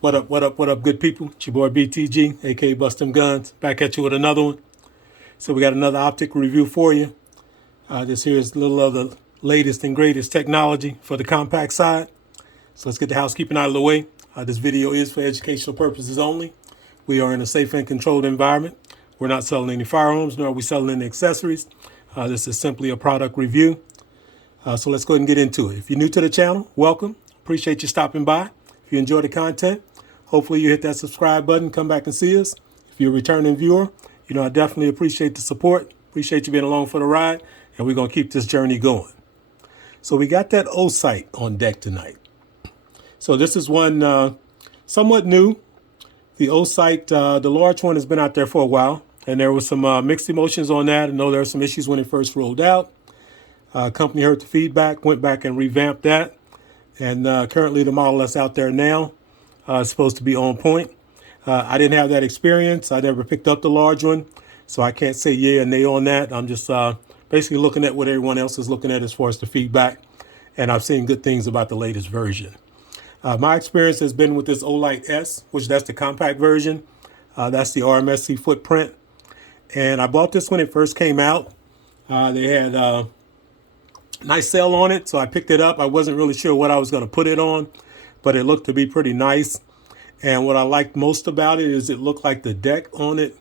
What up, what up, what up, good people? It's your boy BTG, aka Bust Them Guns, back at you with another one. So we got another optic review for you. This here is a little of the latest and greatest technology for the compact side. So let's get the housekeeping out of the way. This video is for educational purposes only. We are in a safe and controlled environment. We're not selling any firearms, nor are we selling any accessories. This is simply a product review. So let's go ahead and get into it. If you're new to the channel, welcome. Appreciate you stopping by. If you enjoy the content, hopefully you hit that subscribe button, come back and see us. If you're a returning viewer, I definitely appreciate the support. Appreciate you being along for the ride, and we're going to keep this journey going. So we got that Osight on deck tonight. So this is one somewhat new. The Osight, the large one, has been out there for a while, and there was some mixed emotions on that. I know there were some issues when it first rolled out. Company heard the feedback, went back and revamped that. And currently the model that's out there now is supposed to be on point. I didn't have that experience. I never picked up the large one, so I can't say yeah or nay on that. I'm just basically looking at what everyone else is looking at as far as the feedback, and I've seen good things about the latest version. My experience has been with this Olight S, which that's the compact version. That's the RMSC footprint. And I bought this when it first came out. They had nice sale on it, so I picked it up. I wasn't really sure what I was going to put it on, but it looked to be pretty nice. And what I liked most about it is it looked like the deck on it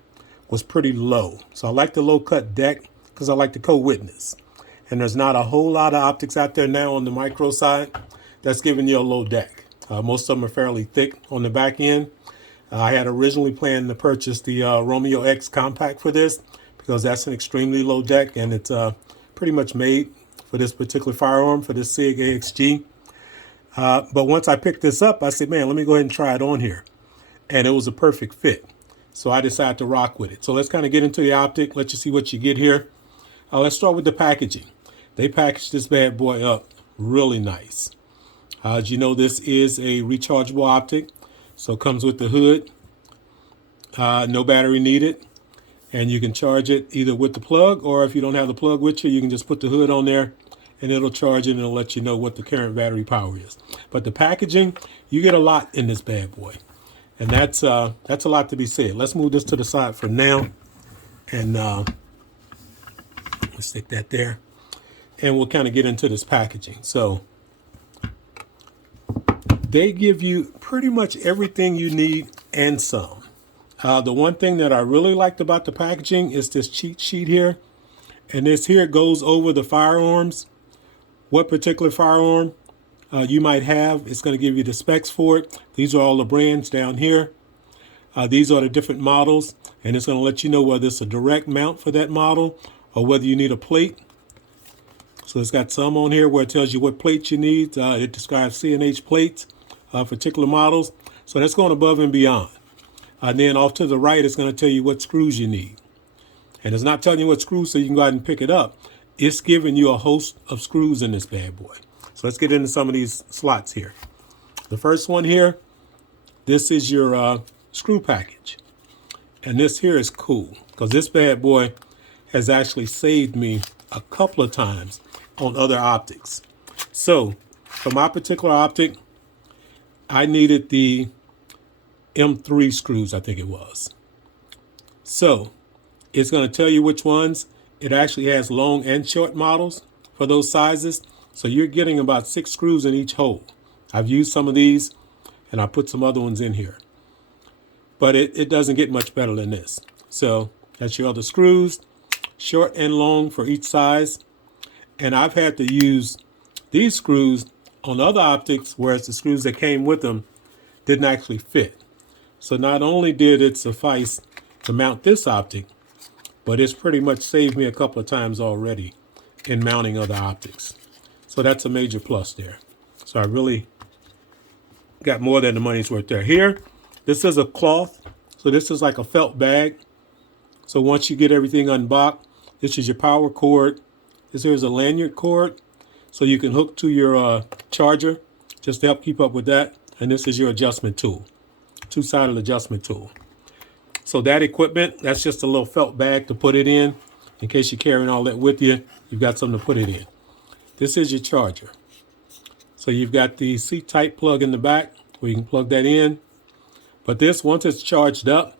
was pretty low. So I like the low cut deck because I like the co-witness. And there's not a whole lot of optics out there now on the micro side that's giving you a low deck. Most of them are fairly thick on the back end. I had originally planned to purchase the Romeo X compact for this because that's an extremely low deck, and it's pretty much made for this particular firearm, for this SIG AXG. But once I picked this up, I said, man, let me go ahead and try it on here. And it was a perfect fit. So I decided to rock with it. So let's kind of get into the optic, let you see what you get here. Let's start with the packaging. They packaged this bad boy up really nice. As you know, this is a rechargeable optic. So it comes with the hood, no battery needed. And you can charge it either with the plug, or if you don't have the plug with you, you can just put the hood on there and it'll charge it and it'll let you know what the current battery power is. But the packaging, you get a lot in this bad boy. And that's a lot to be said. Let's move this to the side for now. And let's stick that there. And we'll kind of get into this packaging. So they give you pretty much everything you need and some. The one thing that I really liked about the packaging is this cheat sheet here. And this here goes over the firearms. What particular firearm you might have. It's going to give you the specs for it. These are all the brands down here. These are the different models. And it's going to let you know whether it's a direct mount for that model or whether you need a plate. So it's got some on here where it tells you what plates you need. It describes C&H plates, particular models. So that's going above and beyond. And then off to the right, it's going to tell you what screws you need. And it's not telling you what screws so you can go out and pick it up. It's giving you a host of screws in this bad boy. So let's get into some of these slots here. The first one here, this is your screw package. And this here is cool because this bad boy has actually saved me a couple of times on other optics. So for my particular optic, I needed the M3 screws, I think it was. So it's going to tell you which ones. It actually has long and short models for those sizes. So you're getting about 6 screws in each hole. I've used some of these and I put some other ones in here. But it doesn't get much better than this. So that's your other screws, short and long for each size. And I've had to use these screws on other optics, whereas the screws that came with them didn't actually fit. So not only did it suffice to mount this optic, but it's pretty much saved me a couple of times already in mounting other optics. So that's a major plus there. So I really got more than the money's worth there. Here, this is a cloth. So this is like a felt bag. So once you get everything unboxed, this is your power cord. This here is a lanyard cord. So you can hook to your charger just to help keep up with that. And this is your adjustment tool. Two-sided adjustment tool. So that equipment, that's just a little felt bag to put it in case you're carrying all that with you. You've got something to put it in. This is your charger. So you've got the C-type plug in the back where you can plug that in. But this, once it's charged up,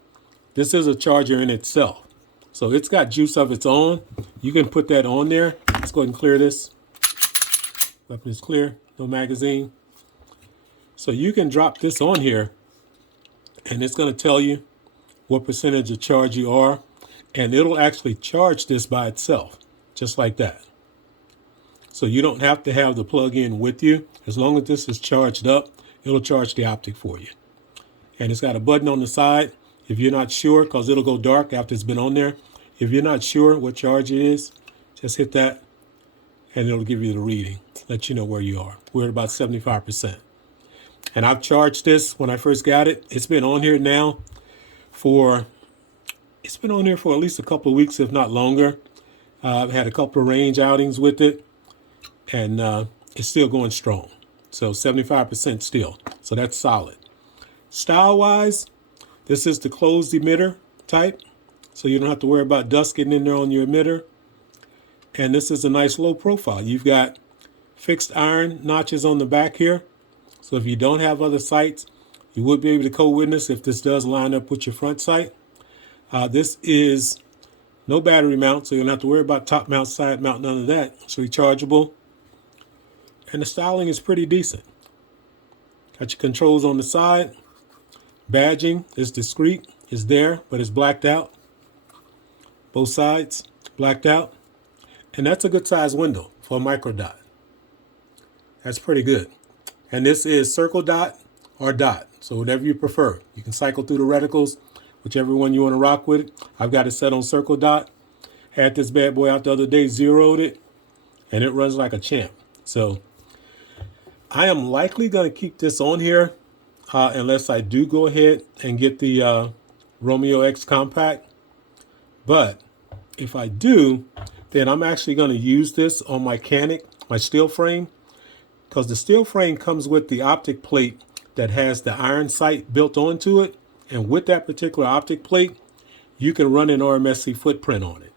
this is a charger in itself. So it's got juice of its own. You can put that on there. Let's go ahead and clear this. Weapon is clear, no magazine. So you can drop this on here and it's going to tell you what percentage of charge you are. And it'll actually charge this by itself, just like that. So you don't have to have the plug-in with you. As long as this is charged up, it'll charge the optic for you. And it's got a button on the side. If you're not sure, because it'll go dark after it's been on there. If you're not sure what charge it is, just hit that and it'll give you the reading, let you know where you are. We're at about 75%. And I've charged this when I first got it. It's been on here now for at least a couple of weeks, if not longer. I've had a couple of range outings with it, and it's still going strong. So 75% still. So that's solid. Style-wise, this is the closed emitter type, so you don't have to worry about dust getting in there on your emitter. And this is a nice low profile. You've got fixed iron notches on the back here. So if you don't have other sights, you would be able to co-witness if this does line up with your front sight. This is no battery mount, so you don't have to worry about top mount, side mount, none of that. It's rechargeable. And the styling is pretty decent. Got your controls on the side. Badging is discreet. It's there, but it's blacked out. Both sides blacked out. And that's a good size window for a micro dot. That's pretty good. And this is circle dot or dot. So whatever you prefer. You can cycle through the reticles, whichever one you want to rock with. I've got it set on circle dot. Had this bad boy out the other day, zeroed it, and it runs like a champ. So I am likely going to keep this on here unless I do go ahead and get the Romeo X Compact. But if I do, then I'm actually going to use this on my Canic, my steel frame, because the steel frame comes with the optic plate that has the iron sight built onto it. And with that particular optic plate, you can run an RMSC footprint on it.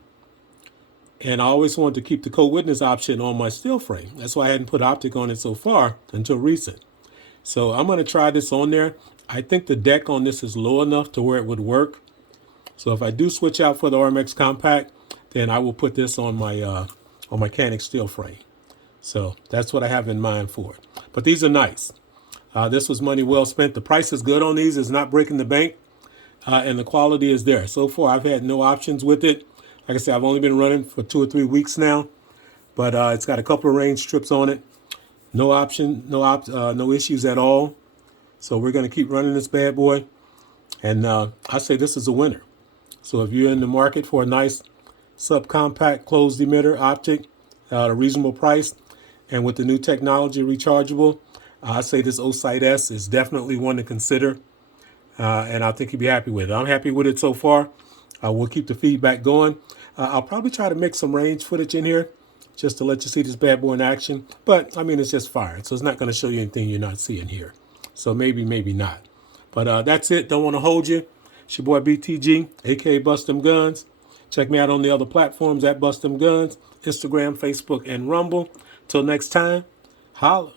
And I always wanted to keep the co-witness option on my steel frame. That's why I hadn't put optic on it so far until recent. So I'm going to try this on there. I think the deck on this is low enough to where it would work. So if I do switch out for the RMX Compact, then I will put this on my Canic steel frame. So that's what I have in mind for it. But these are nice. This was money well spent. The price is good on these. It's not breaking the bank. And the quality is there. So far, I've had no options with it. Like I said, I've only been running for 2 or 3 weeks now. But it's got a couple of range strips on it. No option, no issues at all. So we're going to keep running this bad boy. And I say this is a winner. So if you're in the market for a nice subcompact closed emitter optic at a reasonable price, and with the new technology rechargeable, I say this Osight S is definitely one to consider. And I think you'll be happy with it. I'm happy with it so far. We'll keep the feedback going. I'll probably try to mix some range footage in here just to let you see this bad boy in action. But, I mean, it's just firing, so it's not going to show you anything you're not seeing here. So maybe, maybe not. But that's it. Don't want to hold you. It's your boy BTG, a.k.a. Bust Them Guns. Check me out on the other platforms at Bust Them Guns, Instagram, Facebook, and Rumble. Till next time, holla.